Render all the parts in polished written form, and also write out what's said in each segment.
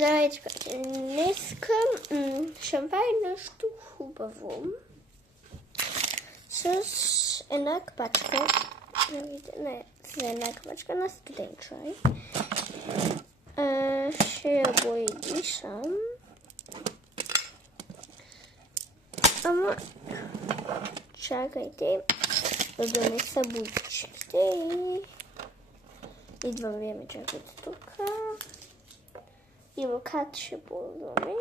Здравейте, приятели! Днеска ще направим нещо хубаво с една капачка, за една капачка на студен чай. Ще я го измишам. Ама чакайте да донеса буйчките и идва време, чакайте тук. И локат ще ползваме.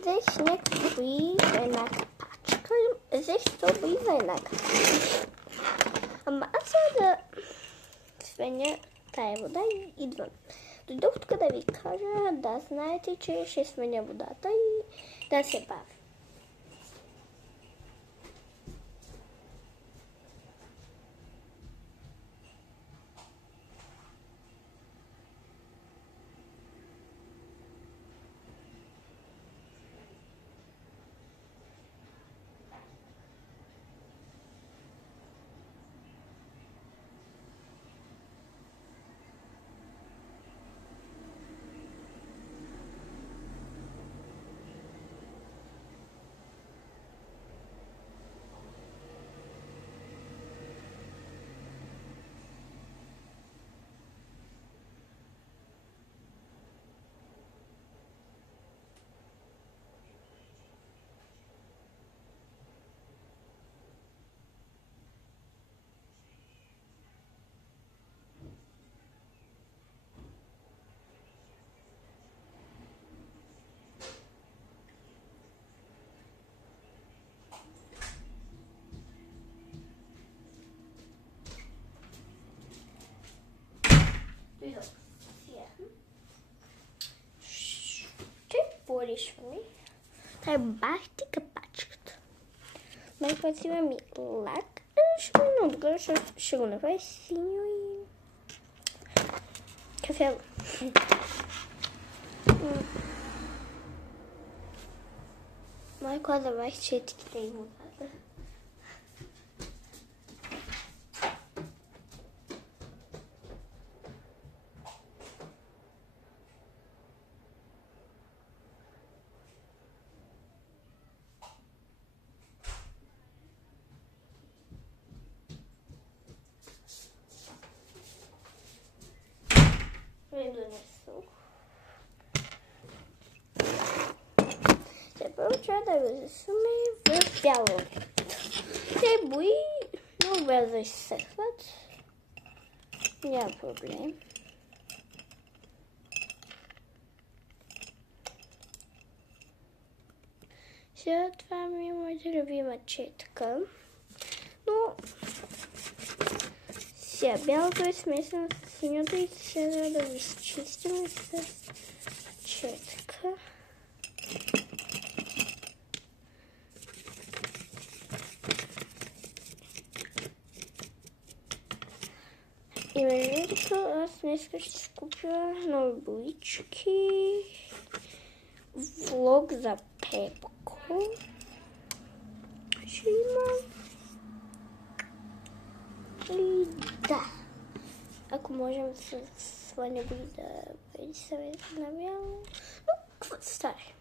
Здесь някакви за една капачка. Здесь това и за една капачка. Ама аз сега да свеня тая вода и идвам. Дойдох тук да ви кажа, да знаете, че ще сменя водата и да се бавя. Ще поришваме. Тая бахти капачката. Най-път си имам и лак. Ще го надгър, ще го направя синьо и кафяво. Майко, аз забравих четките и водата. Първо трябва да го засуме в бяло. Те бои много бързо изсъхват. Няма проблем. Сега това ми е моята любима четка. Но сега бялото е смесено с синьото и сега да го изчистим с четка. И между другото, аз днес ще си купя нови боички. Влог за Пепко. Ще има. И да. Ако можем с сваня бои да бъде съвет на бяло. Но, какво да стане?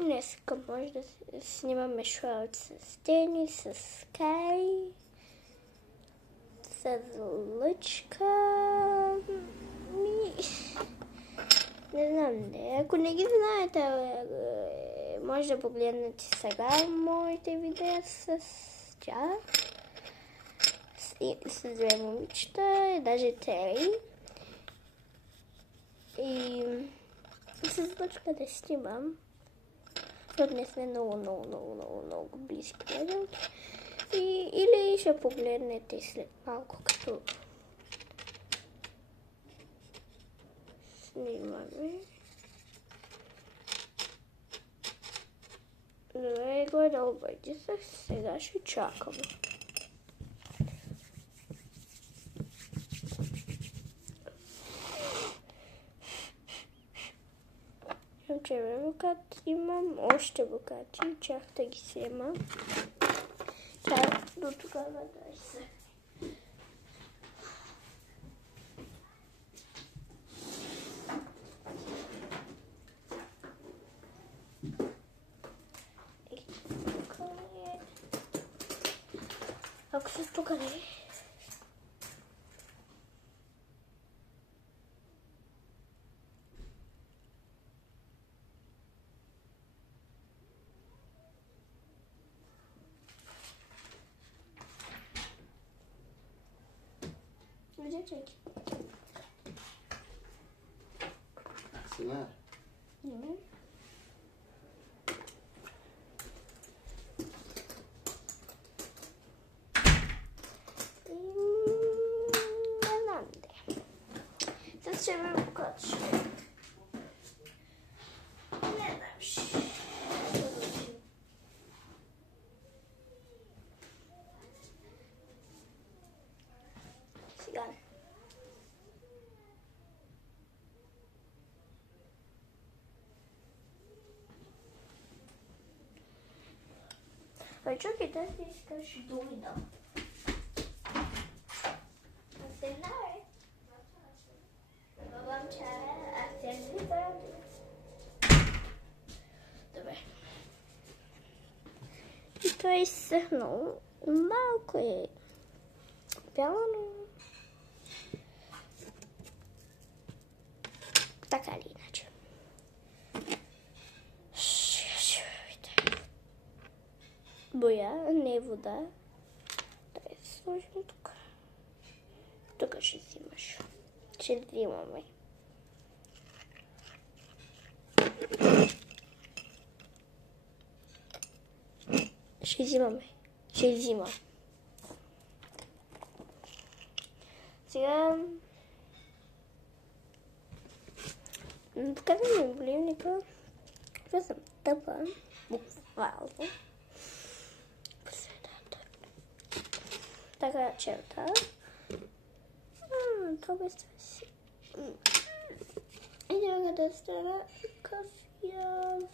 Днеска може да снимаме шоут с Дени, с Скай, с Лъчка. Не знам де. Ако не ги знаете, може да погледнете сега моите видеа с тях. С две момичета и даже три. И се започва да снимам. Защото не сме много близки приятелки. Или ще погледнете след малко, като снимаме. Добре, горе обади се. Сега ще чакаме. Червен букат имам, още букати, чак да ги взема. До тогава дай се. Ако се тук не. Где чеки? Снимай. Снимай. Не знам де. Сейчас ще ви покажа. Не знам. Сега. Чакай, да ти искаш думата. Acenare. Babam çare acenare. Добре. И той изсъхнал. Малко е бяло, но така или иначе. Боя, не вода. Да я сложим тук. Тук ще взимаш. Ще взимаме. Ще взимаме. Ще взимам. Сега... Покажа ми обливника. Това съм тъпа. Буквално. Така черта. Това си. И няма да стара кафява.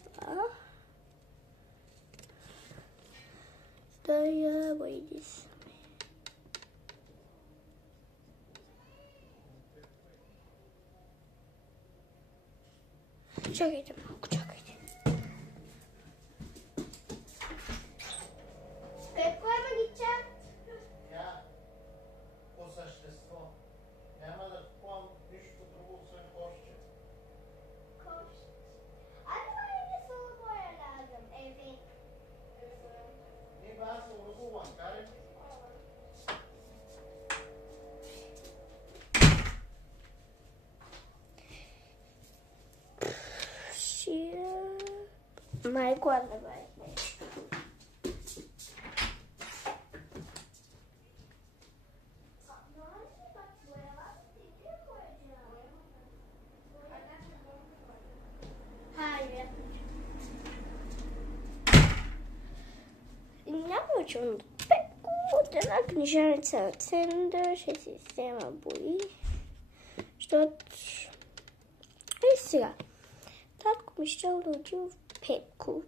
Да я выйди сами. Чакайте малко, чакайте. Какво е магичат? Я по същество. Няма да купувам нищо друго, освен кошче. Кошче. А това не са моя разъм, еви. Не, аз съм ръгуван, карай. Май гладна бе. Няма учим Петко от една книжарница в център, ще си взема бои, защото... Ей сега, татко ми щел да отива в Петко,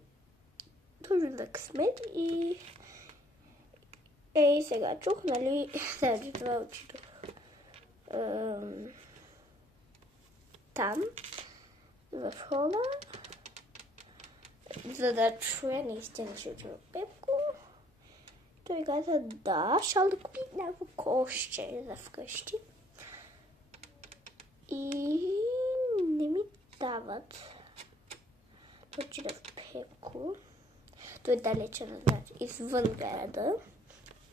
този на късмет и... Ей сега чух, нали, даже това отидох там, в хола, за да чуя наистина, че отива в Петко. Той каза, да, щял да купи някакво кошче за вкъщи. И не ми продават. Той отиде в Пеко. Той е далече, значи, извън града.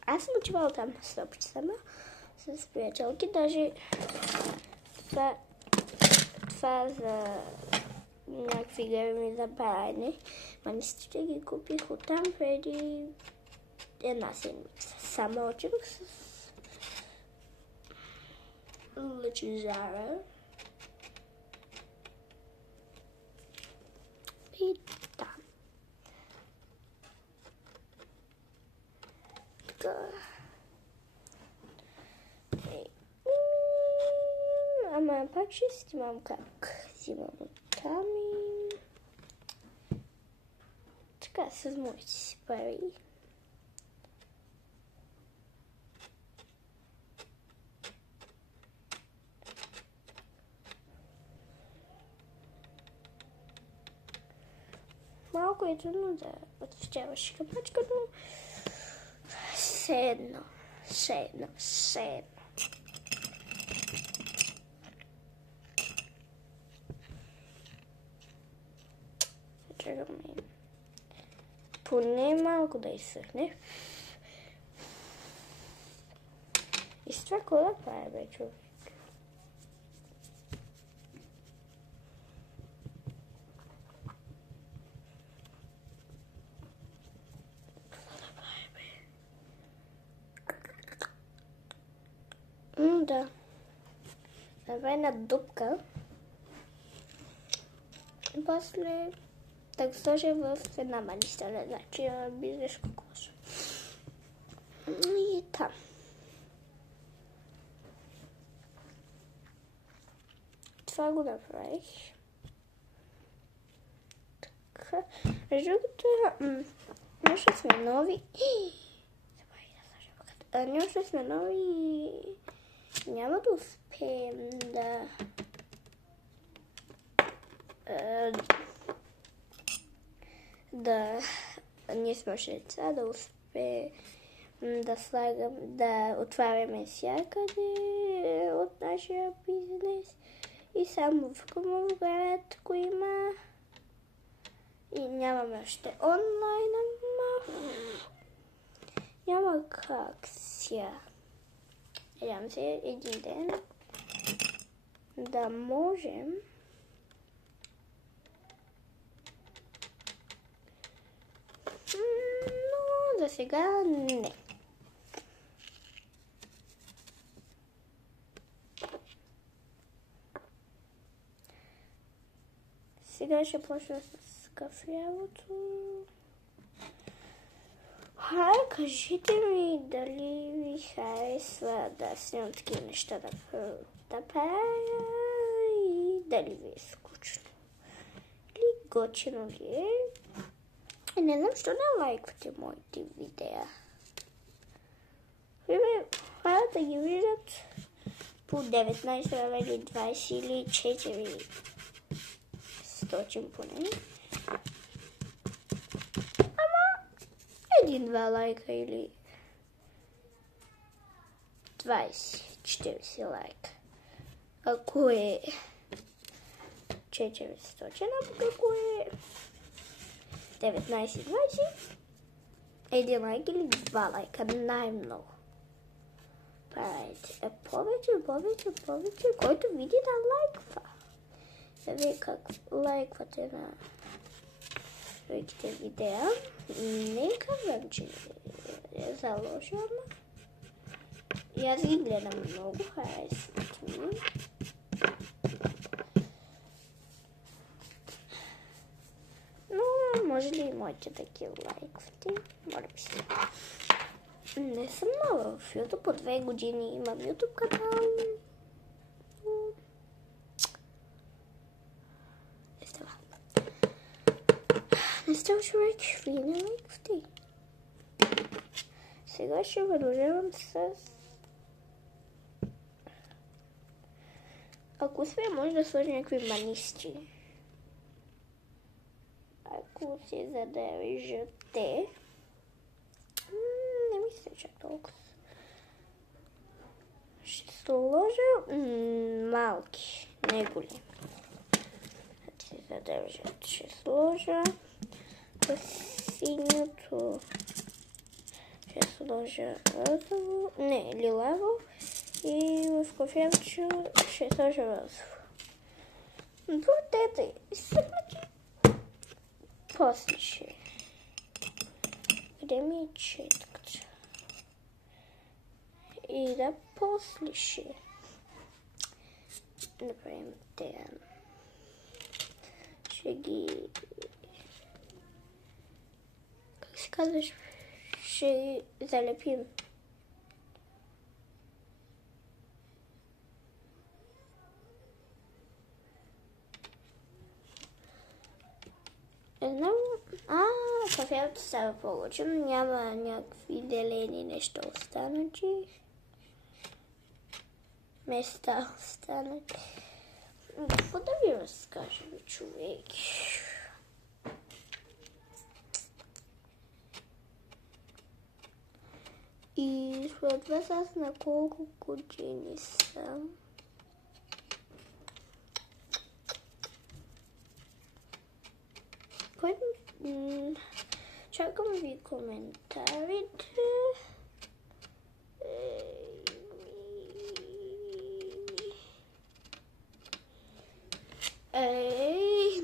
Аз съм отивала там на стопче сама с приятелки. Даже това за някакви гърми за баране. Манистите ги купих оттам преди една седмица. Само отидох с Лъчезара. И там. Ама пак ще снимам как взимам оттам и така с моите си пари. Малко е трудно да отвечаваш капачка, но все едно. Чакаме поне малко да изсъхне. И с това какво да прави, бе, човек? Да. Това е една дупка. И после да го сложа в една манистра. Значи бизнес кокос. И там. Това го направих. Така. Между другото, нещо сме нови. Нещо сме нови и няма да успеем ние сме още деца, да успеем да отваряме всякъде от нашия бизнес и само в Крумовград го има и нямаме още онлайн, ама няма как сега. Надявам се един ден да можем но за сега не. Сега ще почна с кафявото. Кажете ми дали ви харесва да снимам такива неща да правя и дали ви е скучно. Или готино ли е? Не знам, що не лайквате моите видеа. Хората ги виждат по 19 лева или 20 или 400 поне. Един-два лайка или 20-40 лайка. Ако е 400, ако е 19-20, един лайк или 2 лайка, най-много. Правите повече, който види да лайква. Да ви как лайквате на своите видеа. Не казвам, че е заложено. И аз ги гледам много, харесват ми. Но може ли и моите да ги лайквате? Моля би се. Не съм нова в YouTube, по 2 години имам YouTube канал. Не става човек, вие не лайквате. Сега ще продължавам с... Ако успея, може да сложа някакви манисти. Ако се задържате... Не мисля, че толкова. Ще сложа малки, не големи. задържат. Ще сложа синьото. Ще сложа розово, не, лилаво и в кофевче ще сложа розово. Вот это и все-таки после ще. Где ми е четката? И да после ще направим те. Ще ги... Как се казваш? Ще залепим. Знам. Кафето сега получим. Няма някакви делени неща останати. Места останати. Какво да ви разкажа, човек? И според вас аз на колко години съм? Чакам ви коментарите.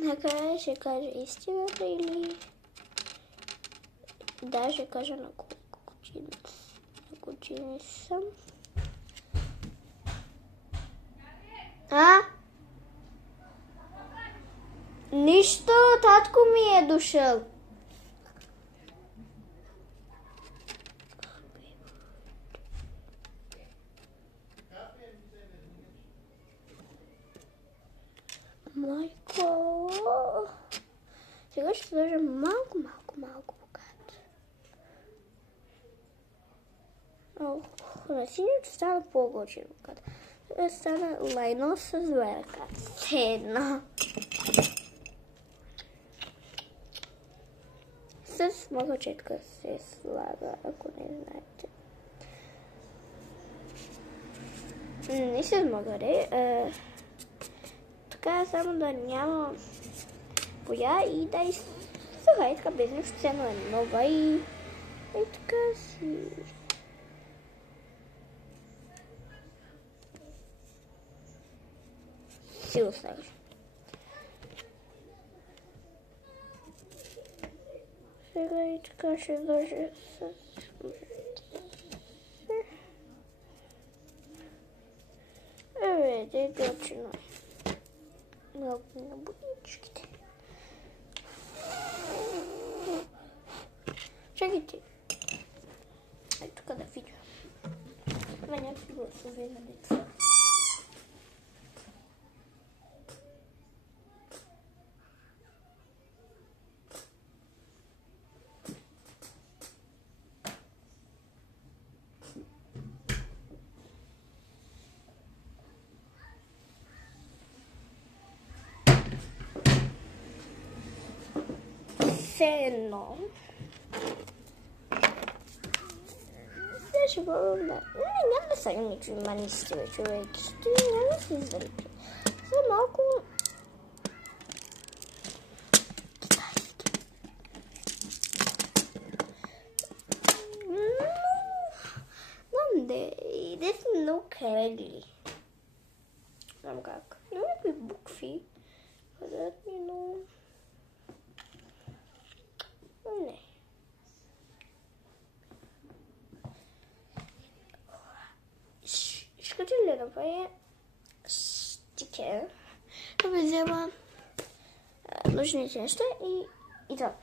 Накрая ще кажа истината или... Да, ще кажа на колко години съм. Нищо, татко ми е дошъл. Майко. Сега ще сложа малко богат. На синьото стана по-гочи богат. Това стана лайно с зверка. Седна. С моя четка се слага, ако не знаете. Не се смогъде. Така само да няма боя и да изсъха. И така без нещо ценно е нова и така си. Си оставиш. Сега и така ще държа с... Е, готино. Много на будничките. Чакайте. Ето тук да видя. Има някакви гласове на деца. Едно. Сега ще пробвам да... няма да слагам ничего манисти, бе, човек. Няма да се извърпи. Сега малко... китайски. Те са много кръгли. Знам как. Има някакви букви. Където ми много... Не. Искате ли да направя стикер? Да ви взема нужните неща и това.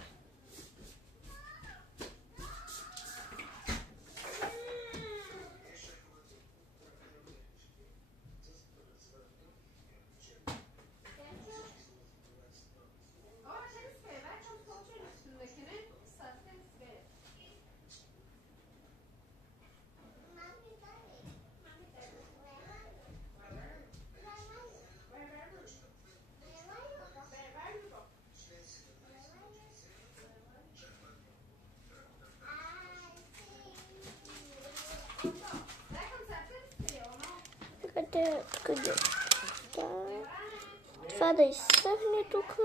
Къде? това да изсъхне тук.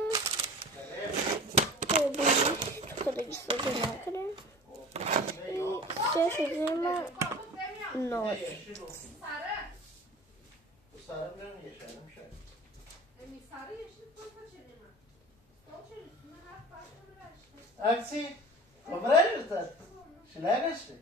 Тук да ги сложа някъде. И сега ще взема нож. Акси, добре ли тата? Ще лягаш ли?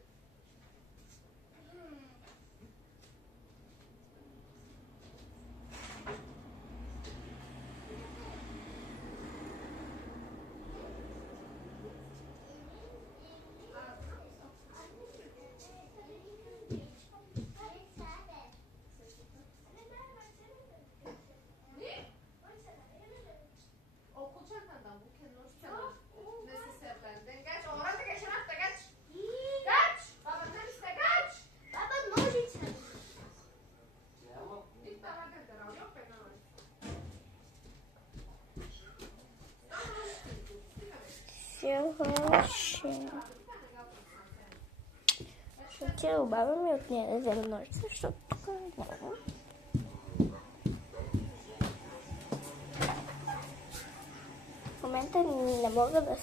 Ще обаваме от нея да взема ножица, защото тук не мога. В момента не мога да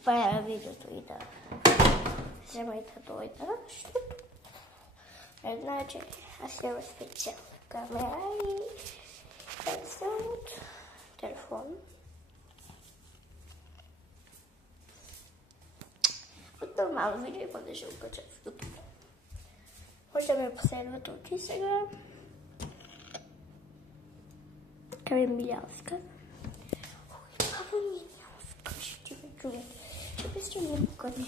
спая видеото и да взема и да дойда, защото значи аз имам специална камера и съм от телефон. От нормално видео и после ще го кача в YouTube. Може да ме последвате от и сега. Камен Милянска. Ой, Камен Милянска, ще ти ме чуя. Ще бистро ми покажа.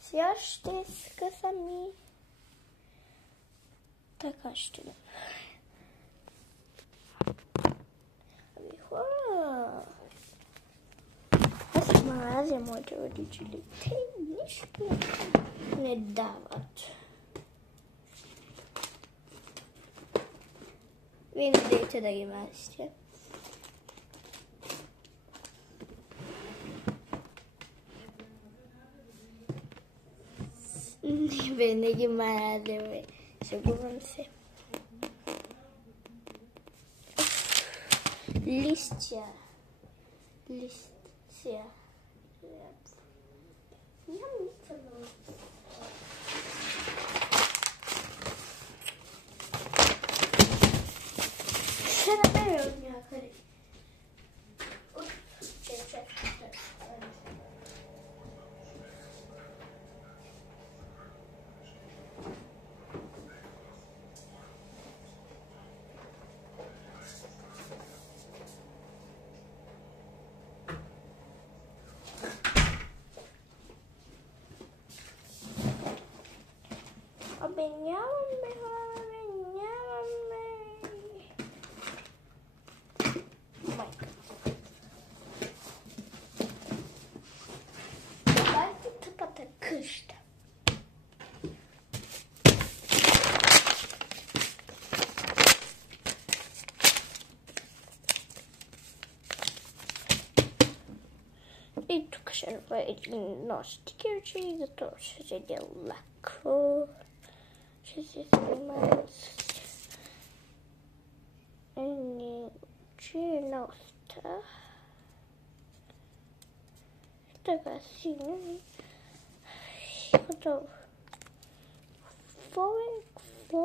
Сега ще скъсам и така ще направя. Ами хора, аз мразя моите родители. Те нищо не дават. Вие не дейте да ги мразите. Не бе, не ги мразя, бе. Шегувам се. Листя. Листя. Нямам нищо много. Ще намеря от някъде. Абе нямаме, нямаме. Майка. Това е тъпата къща. И тук ще направя едно стикерче и за това ще седя леко. Ще се снимам с чиноста. Така сигурно и готово. Какво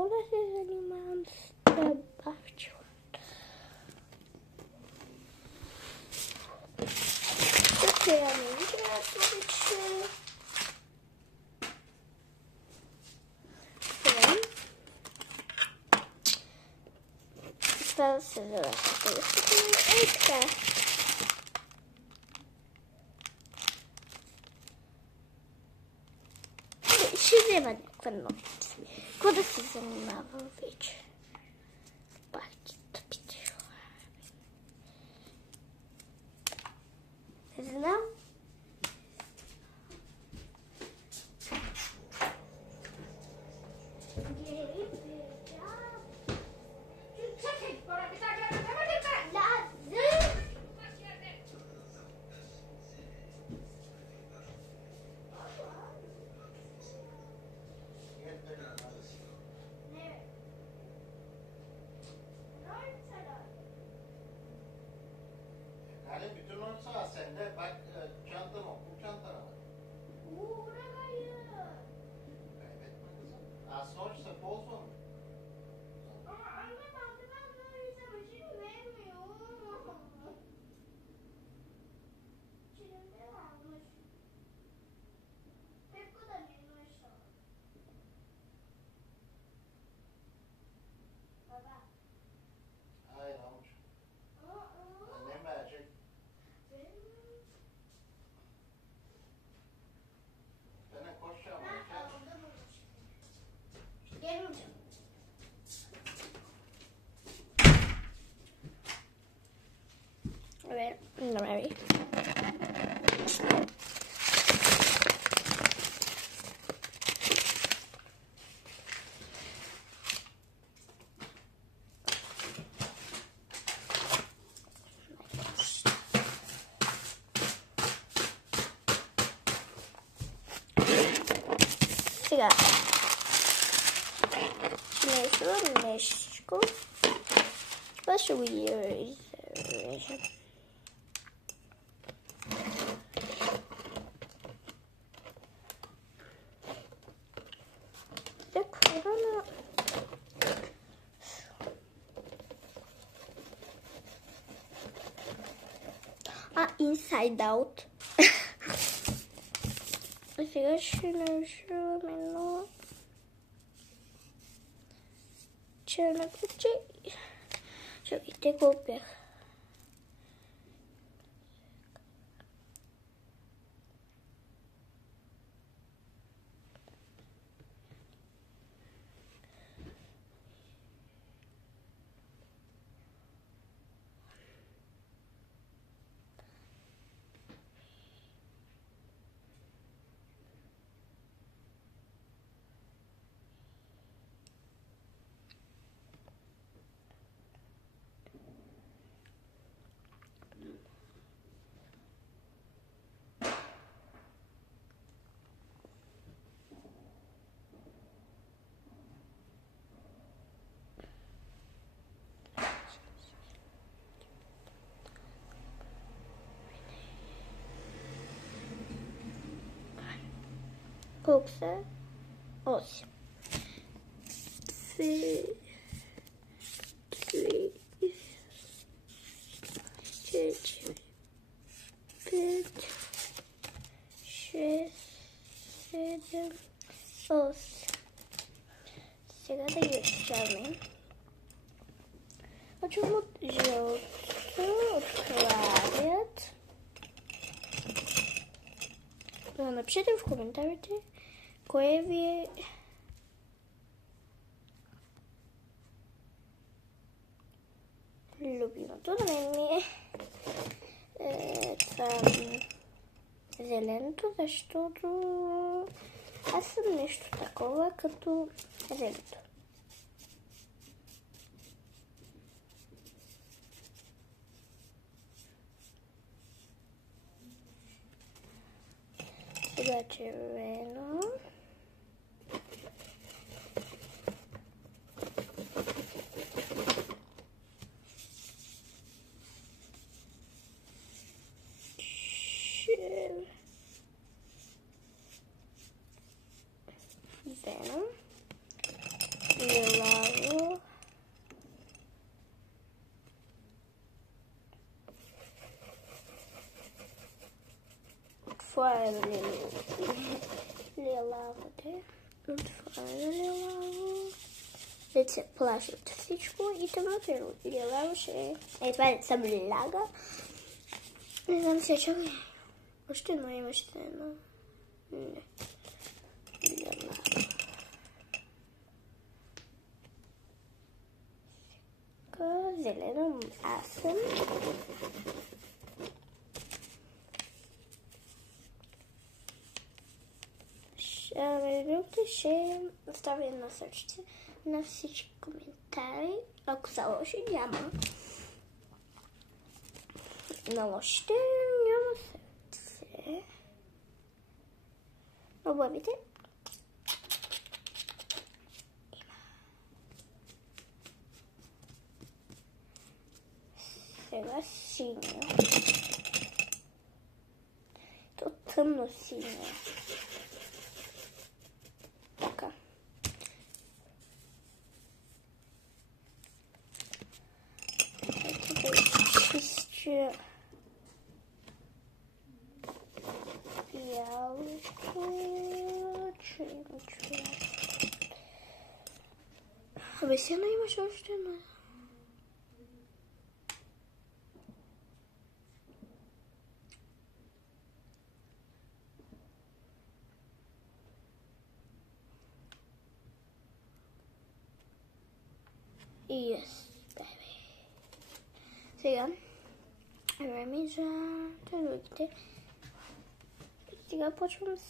да се занимавам с табачилата? Тук я не видя повече. Това да се залазва. Ей така. Ще взема някаква ножица. Какво да се занимавам вече? Пак ти тъпите. Не знам. Hani bütün olsa sende bak çantan okul çantana bak. Kaybetme kızım. Az sonrası bozma. Ama anne tahtadan böyle savaşını vermiyor. Çelimde varmış. Hep bu da minnoş o. Baba. Hayır amca. Annem verecek. Bana koş ya. Gelmeyeceğim. Evet, Mary. Сега. Нещо. Това ще го изрежем. Корона. Inside Out. Сега ще нарисувам едно черно ключе. Чакайте, го бях. Колко 8. 2, 3, 4, 5, 6, 7, 8. Сега да ги отчаваме. Почвам от жълто, отхвалят. Напишете в коментарите кое ви е любимото. На мен ми е това зеленото, защото аз съм нещо такова като зеленото. Сега червено. Червено. Лилаво. Това е лилавата. Това е лилаво. Дете се плаши от всичко и тъмното лилаво ще е. Това е съм лиляга. Не знам се, чакай. Още едно имаше едно. Не. Лилаво. Зелено аз съм. Другото ще оставя едно сърче на всички коментари. Ако са лоши, няма. На лошите няма сърце. Облабите. Сега синьо. тъмно синя. Така. Ето да изчистя бялото, че има човек. Абе, сега имаш още едно. Yes, baby. Сега време за другите. Сега почвам с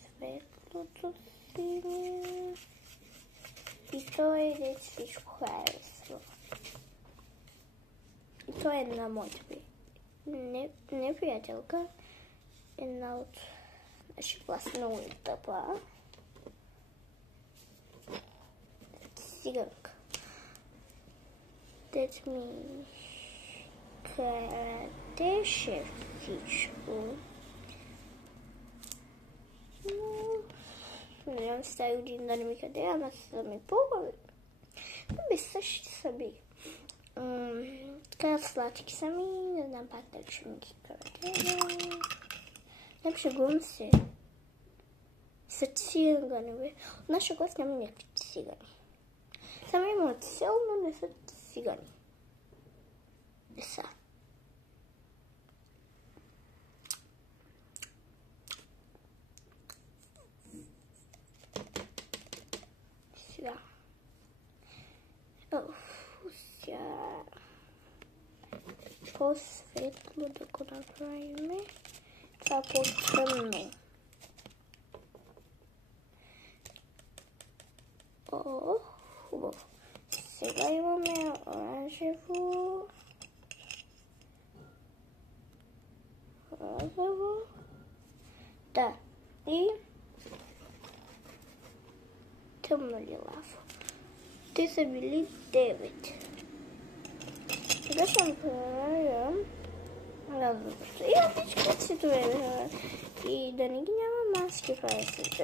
светлото синьо. И то е всичко харесва. И то е една моята не приятелка. Една от нашия клас много е тъпа. Циганка. Дет ми крадеше всичко. Надявам се тази година да не ми къде, ама са ми по-хубави. Би същи са би. Така сладки са ми, не знам пак дали ще ми ги краде. Не шегувам се. Са цигани, бе. От нашия клас няма някакви цигани. Само има цел, но не са цигани. Не са. Сега. Сега. По-светло да го направим. Това по-тъмно. О, хубаво. Сега имаме оранжево. Розово. Да. И тъмно лилаво. Те са били 9. Сега ще направя розовото. И всички цветове. И да не ги няма маски, това е с други.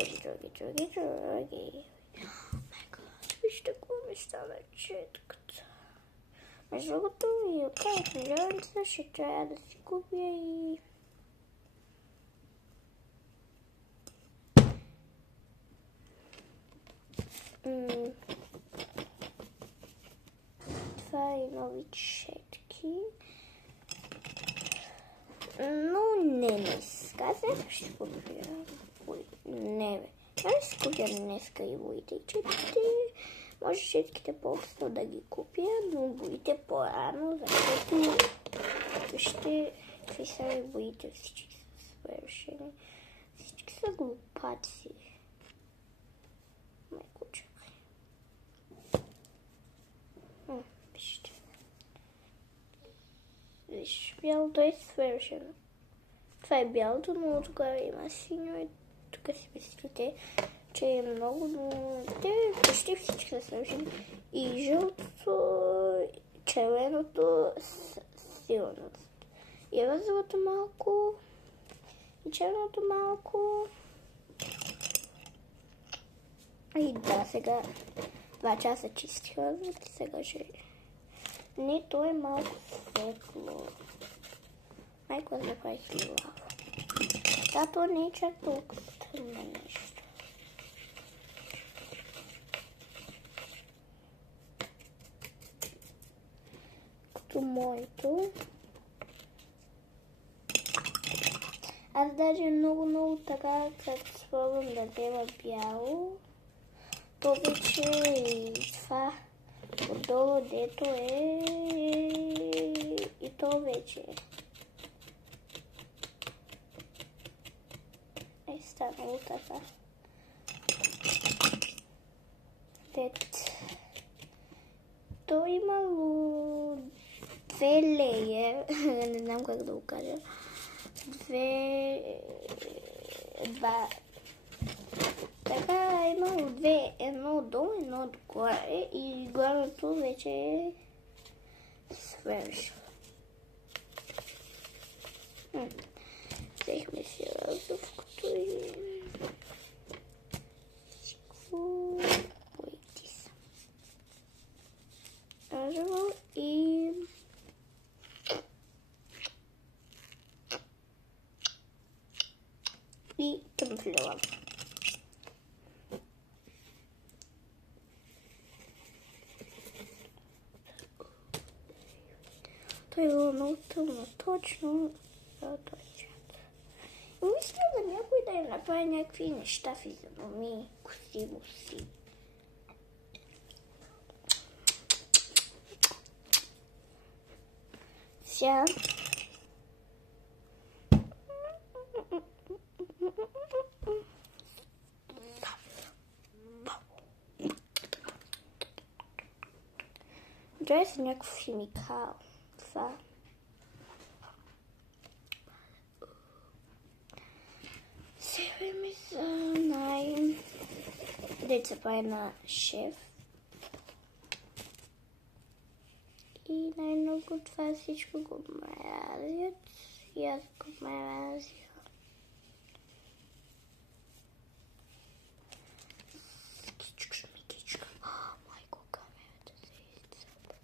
Вижте какво ми стана четката. Между другото и окай милионица ще трябва да си купя и... Това е нови четки. Но не днеска. След ще си купя... Не бе. Аз си купя днеска и боите и четките. Може четките по-късно да ги купя, но боите по-рано, защото вижте какви са ми боите. Всички са свършени. Всички са глупаци. Майко, чакай. Вижте. Виж, бялото е свършено. Това е бялото, но отгоре има синьо и тук си мислите, че е много, но те почти всички са свършени. И жълтото, червеното, силното. И розовото малко, и червеното малко. И да, сега 2 часа чистих розовото, сега ще... Не, то е малко светло. Майко, аз направих лилаво. Да, то не е чак толкова тъмно нещо. Като моето. Аз даже много така, като спробвам да взема бяло, то вече и това отдолу, дето е, и то вече е станало така. То имало 2 лея, не знам как да го кажа, 2, така имало 2, едно отдолу, едно отгоре и горното вече е свършило. Взехме си разовкото и... Боите са. Разово и... И тъмфлила. Той е било много тъмно, точно за този цвят. И мисля да някой да им направи някакви неща, физиономии, коси, муси. Сега... Дай си някакъв химикал. Това. Сега ми за деца прави на шеф. И най-много това всичко го мразят. И аз го мразя. Майко, камерата се изцепа.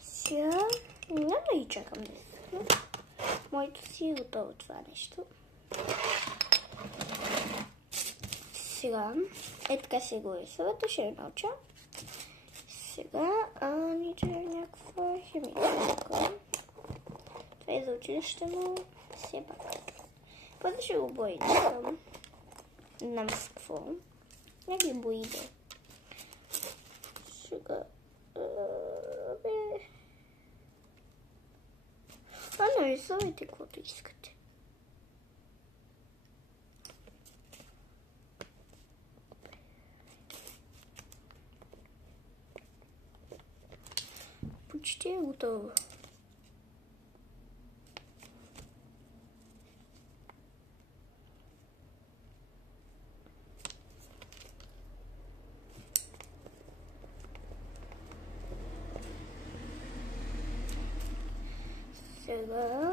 Сега няма да ги чакам да изсъхна. Моето си е готово това нещо. Сега, така се го рисувате, ще ви науча. Сега, ни трябва някаква химикалка. Това е за училище, но все пак. После ще го боите към нам с какво. Не ги боите. Сега, нарисувайте каквото искате. Почти е готово. Сега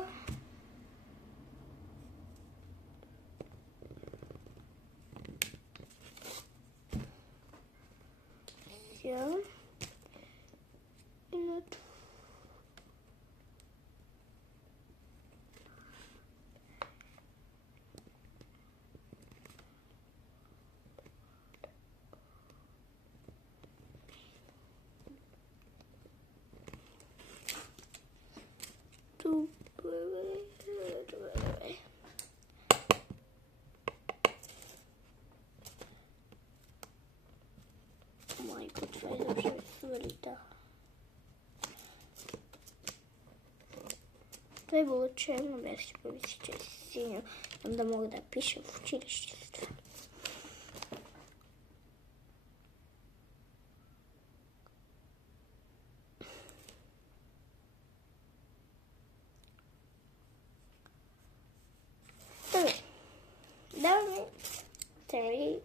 майко, това е да се свалита. Това е било черно, без си повиси, че е синьо, да мога да пиша в училище с това. Даваме 3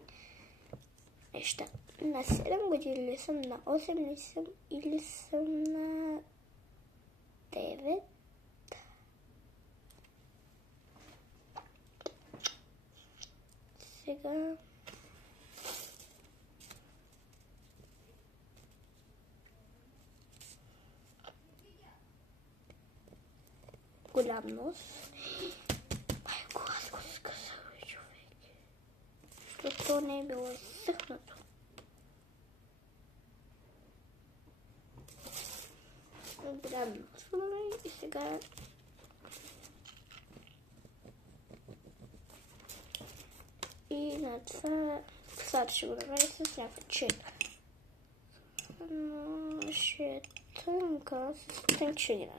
неща. На 7 години ли съм, на 8 ли съм или съм на 9? Сега голям нос. Майко, аз го сказах, човек. Защото не е било изсъхнато. Голям нос. И сега и на това ще го направя с някаква чека. Но ще е тънка с тънчина.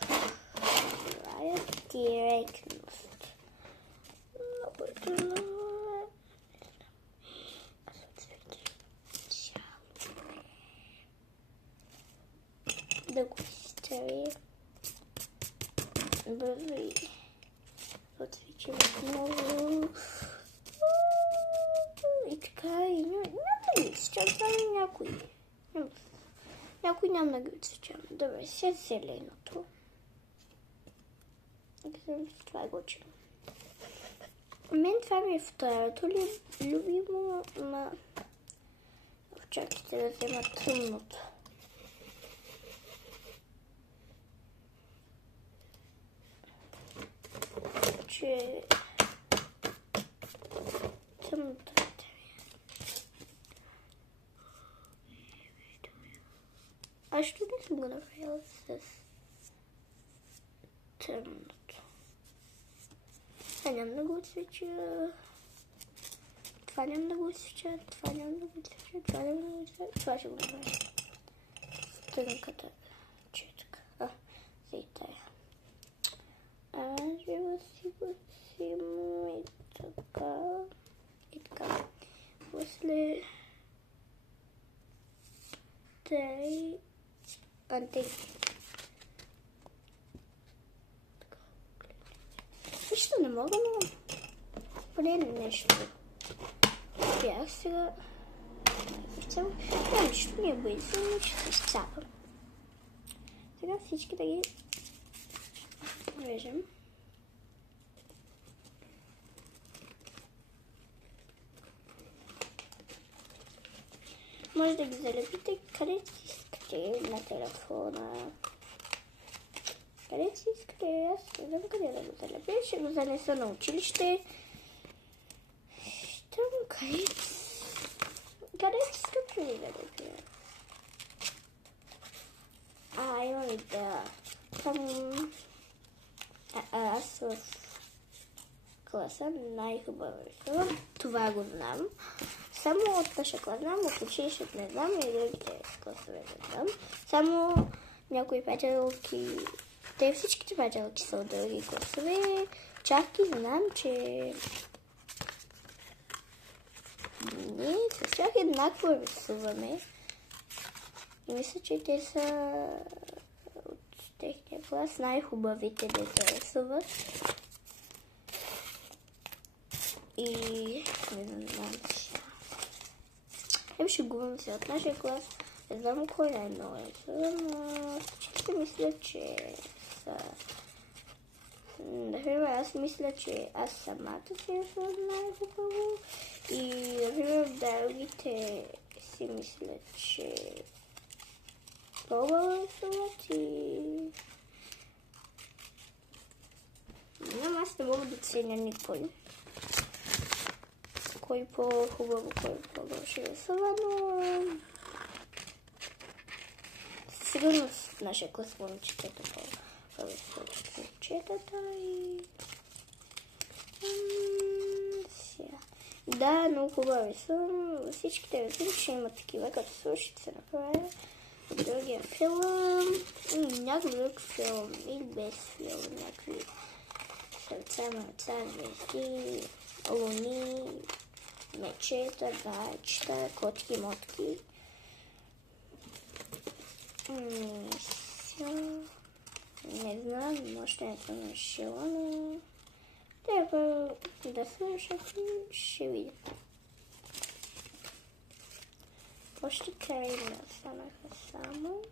Това е директност. Много е трудно. Аз отсвети цяло. Да го изтери. Бързи. Отсвичаме много. И така, и няма да ги отсечам, само някой няма да ги отсечам. Добре, сега зеленото. Това е готино. Мен това ми е второто любимо, но чакайте да взема тъмното. Че тъмното е. Аз ще не съм го направила с тъмното. Това няма да го отсвеча. Това няма да го отсвеча. Това няма да го отсвеча. Това няма да го отсвеча. Това ще го направя. Тънката четка. Зай тая. Оранжево си го симо и така. И така. После тъй антики. Нищо не мога, но поне нещо. Бях сега. Нищо не е бъдещо, че се изцапам. Сега всички да ги режем. Може да ги залепите където си искате на телефона. Където си искате, аз не знам къде да го залепя. Ще го занеса на училище. Там където скъпи ли да залепя? Имам идея. Там аз в класа най-хубаво рисувам. Това го знам. Само от наша клас знам, от училището не знам и другите класове не знам. Само някои приятелки, те всичките приятелки са от други класове. Чак и знам, че ние с тях еднакво рисуваме. И мисля, че те са от техния клас най-хубавите деца рисуват. И не знам сега. Шегувам се от нашия клас. Не знам кой най-много рисува, но всичките мисля, че са... Например, аз мисля, че аз самата си рисувам най-хубаво. И, например, другите си мислят, че по-хубаво рисуват и... Но аз не мога да ценя никой. Кой по-хубаво, кой по-лошо рисува, но... Сигурно в нашия клас момчетата по-рисуват момчетата и... Сега. Да, много хубаво рисувам. Всичките рисувам, ще има такива, като слушате се направя. Другия филм, някой друг филм или без филм, някакви сърца, мърца, звезди, луни, мечета, гайчета, котки, мотки. Не знам, още не съм решила, но трябва да слушам и ще видя. Още карина останаха само.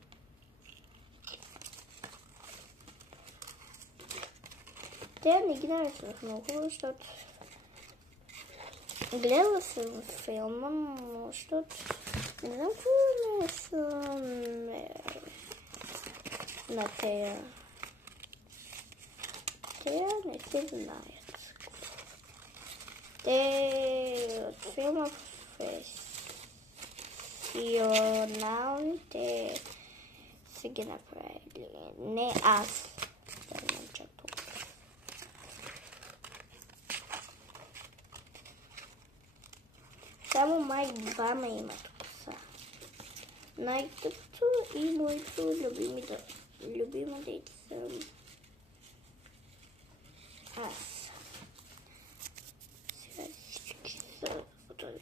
Те не ги нарисувах много, защото гледала съм в филма, защото не знам какво нарисувам на тея. Тея не се знаят. Те от филма професионалните са ги направили. Не аз. Да науча тук. Само май двама имат коса. Най-тъпто и моето любимо дете съм аз. Сега всички са готови.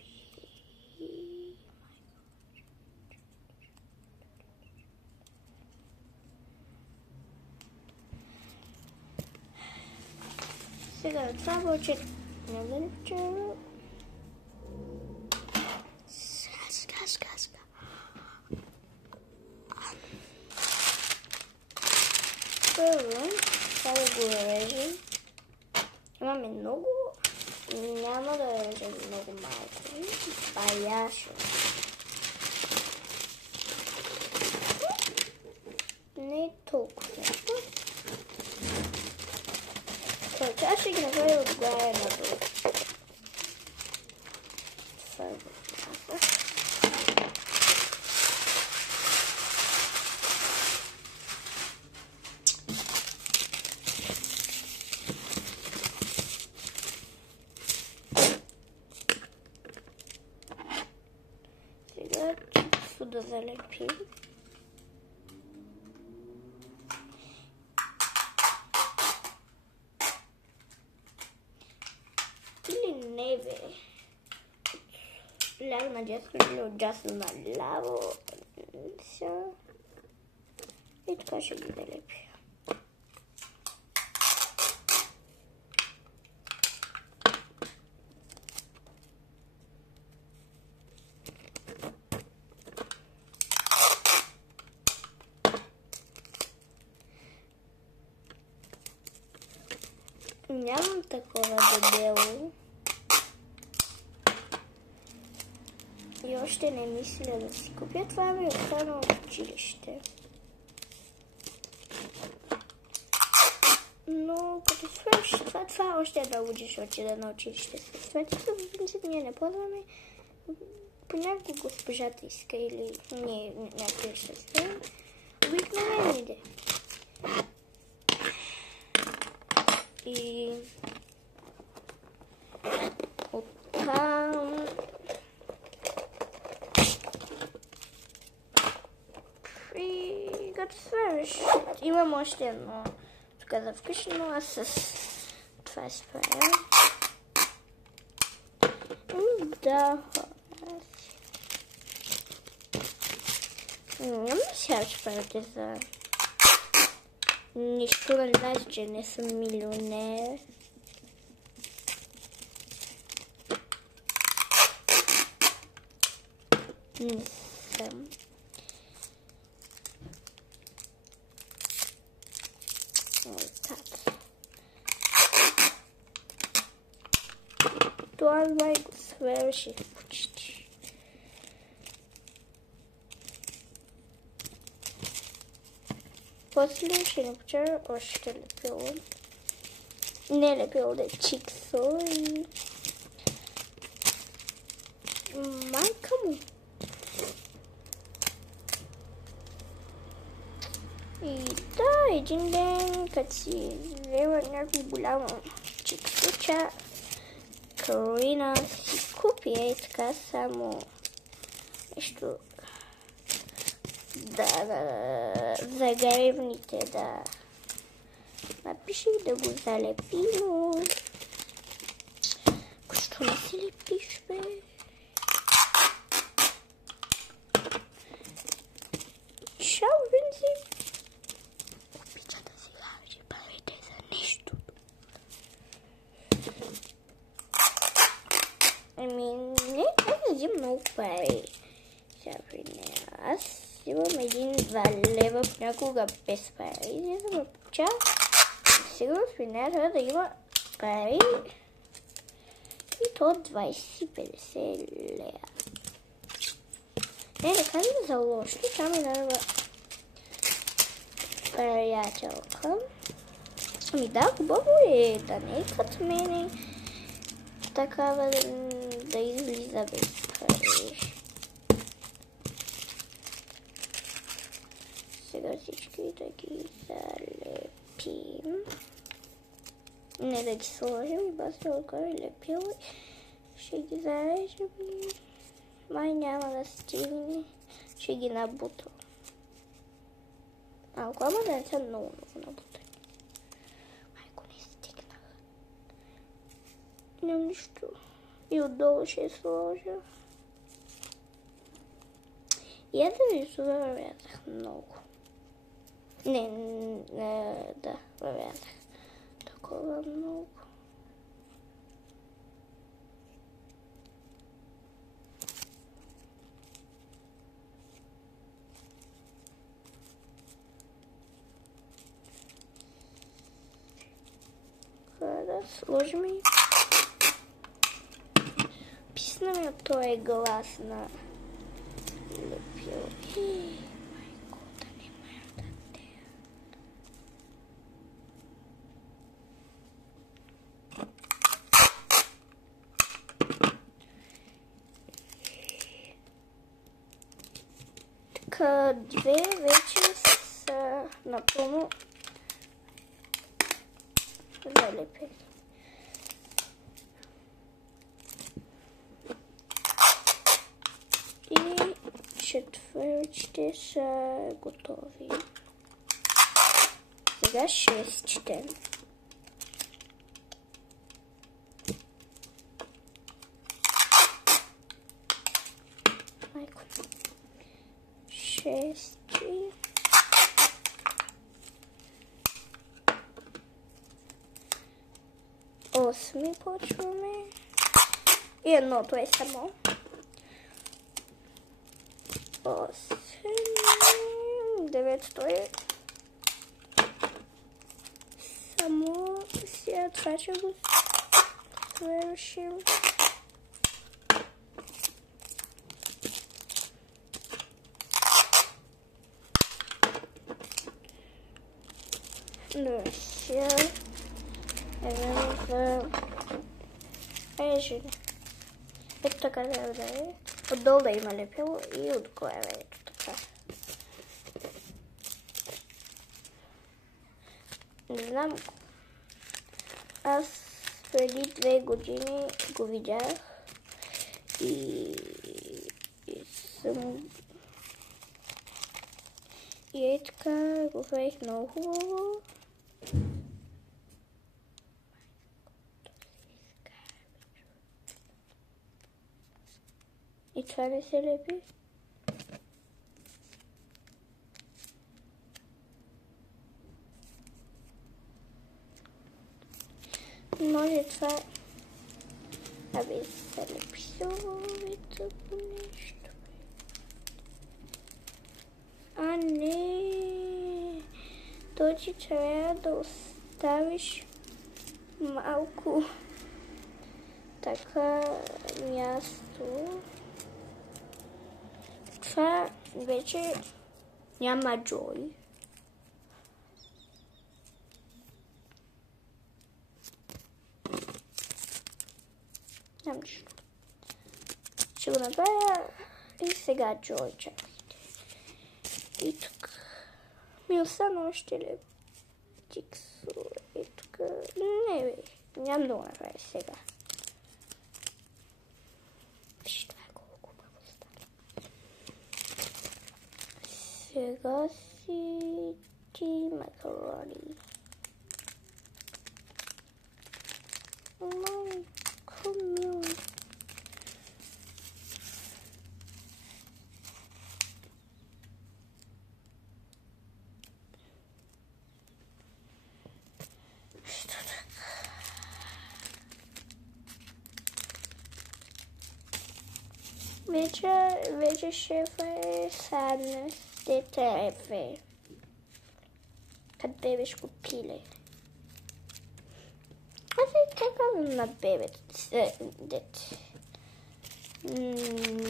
Сега това вълче не да вчера. Първо, трябва да го режем. Имаме много. Няма да режем много малко. Баяшо. Не е толкова. Сега ще ги направя отгоре надолу. Това е маса. Сега чисто да залепим. Или не бе. Ляво надясно или отдясно наляво. И така ще ги залепя. Нямам такова дебело. И още не мисля да си купя. Това ми е останало в училище. Но като свърши това е още едно луджи, ще отида на училище с светите. В принцип ние не ползваме. Понякога госпожата иска или ние някакви ще се. Обикновените. И оттам и като свърш. Имам още едно тук за вкъщи, но аз с това справя. Да, няма сега ще правите за нищо, да не знаете, че не съм милионер. Не съм. Това май го свърших почти. После ще напечеля още лепило. Не лепило, да е чиксо и майка му. И да, един ден, като си взема някакво голямо чиксуча, Каролина си купи и така само нещо за гребните да напише и да го залепи, но защо не си лепиш, бе? Шал, Винзи! Обича да си харчи парите за нещо. Не взим много пари. Сега при нея. Аз имам 1-2 лева понякога без пари. За да поча. Сигурно при нея трябва да има пари. И то 20-50 лева. Не казвам за лошо. Там е дава приятелка. Ами да, хубаво е да не е като мене. Такава да излиза без пари. Сега всички да ги залепим. Не да ги сложим и баси отгоре лепила. Ще ги зарежем и май няма да стигне. Ще ги набутвам. Ако ама да не са много набутани. Майко не стигнах. Нямам нищо. И отдолу ще сложа. И аз да ви вървязах много. Да, вървязах такова много. сложи ми. Писна ми от този глас на лепило. Майко, да нямам да те. Така, две вече са напълно залепени. И четвъртите са готови. Сега шестите. Майко. Шести. Осми почваме. И едното е само. Осем. Деветото е. Само сега това ще го свършим. Добре, сега време за ежене. Ето така да е. Отдолу да има лепило и отгоре ето така. Не знам. Аз преди 2 години го видях и съм... И е така го правих много хубаво. И това не се лепи. Може това да се лепи соловито по нещо. А не, то ти трябва да оставиш малко така място. Това вече няма джой. Няма нищо. Ще го направя и сега джой, чакайте. И тук ми остана още лептиксо. И тук... Не бе, няма да го направя сега. Виж, това е колко хубаво стане. Сега си ти макарони. Майко мило. Вече шефа е садна с дете. Къде беше го пиле? Аз и така на бебето, дете.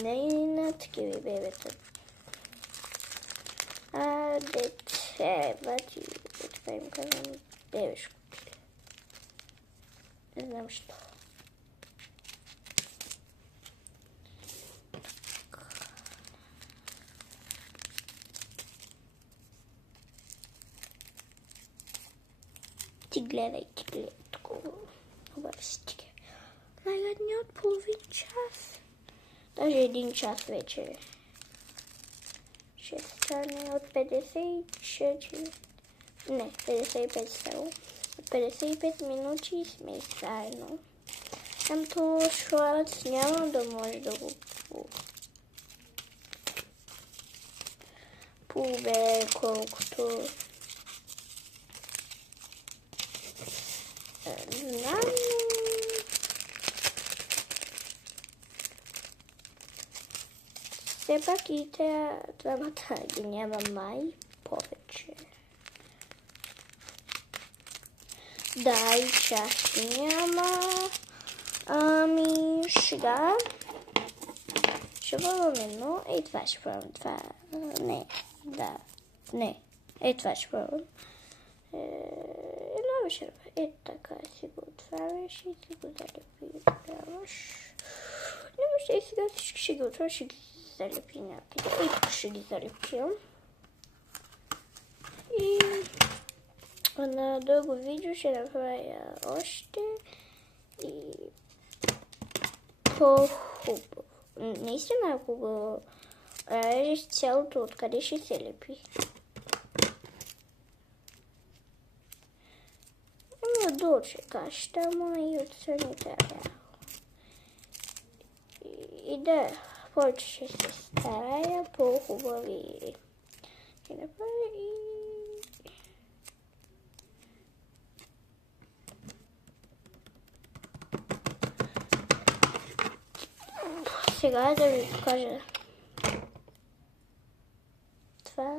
Не на такива бебета. А дете, бати, така им казвам, бебешко пиле. Не знам що. Ти гледай, такова. Хубаво стига. Най-гадни от половин час. Даже 1 час вече. Ще стане от 54. Не, 55 само. От 55 минути сме заедно. Самото Шварц няма да може да го побере колкото знам. Все пак и тя двамата ги няма май повече. Да, и части няма. Ами, сега ще пробвам едно. Ей, това ще пробвам. Това, не, да, не. Ей, това ще пробвам. Едно ще пробвам. Така си го отваряш и си го залепяваш. Не може и сега всички ще ги отваря, ще ги залепи някъде. Ей, тук ще ги залепя. И на друго видео ще направя още и по-хубаво. Наистина, ако го режеш цялото, откъде ще се лепи? Ами отдолу ще каща, ама и отстрани трябва. И да, повече ще се старая, по-хубави ще направя и... Сега да ви покажа това.